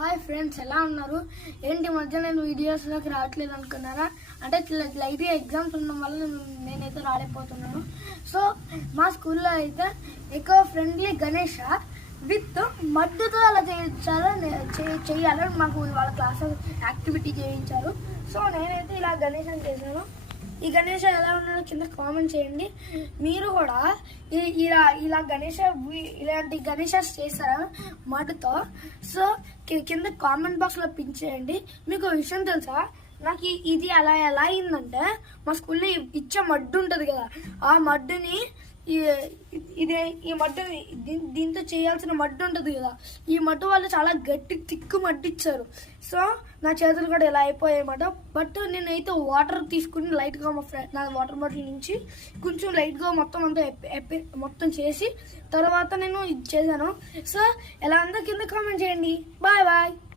Hi friends ఎలా ఉన్నారు? ఏంటి ఈ మధ్య నేను వీడియోస్లోకి రావట్లేదు అనుకున్నారా? అంటే లైట్గా ఎగ్జామ్స్ ఉండడం వల్ల నేనైతే రాలేకపోతున్నాను. సో మా స్కూల్లో అయితే ఎక్కువ ఫ్రెండ్లీ గణేష విత్ మడ్డుతో అలా చేయించాలో చేయాలని మాకు వాళ్ళ క్లాస్ యాక్టివిటీ చేయించారు. సో నేనైతే ఇలా గణేశం చేశాను. ఈ గణేష ఎలా ఉన్నాడో కింద కామెంట్ చేయండి. మీరు కూడా ఈ- ఇలా ఇలా గణేష ఇలాంటి గణేష చేస్తారా మటుతో? సో కింద కామెంట్ బాక్స్లో పిన్ చేయండి. మీకు విషయం తెలుసా? నాకు ఇది అలా ఎలా అయిందంటే మా స్కూల్లో ఇచ్చే మడ్డు ఉంటుంది కదా ఆ మడ్డుని ఇదే ఈ మడ్డు దీంతో చేయాల్సిన మడ్డు ఉంటుంది కదా. ఈ మడ్డు వాళ్ళు చాలా గట్టి తిక్కు మడ్డు ఇచ్చారు. సో నా చేతులు కూడా ఇలా అయిపోయాయి అన్నమాట. బట్ నేనైతే వాటర్ తీసుకుని లైట్గా మా ఫ్రెండ్ నా వాటర్ బాటిల్ నుంచి కొంచెం లైట్గా మొత్తం అంతా మొత్తం చేసి తర్వాత నేను ఇది చేశాను. సో ఎలా ఉందో కింద కామెంట్ చేయండి. Bye bye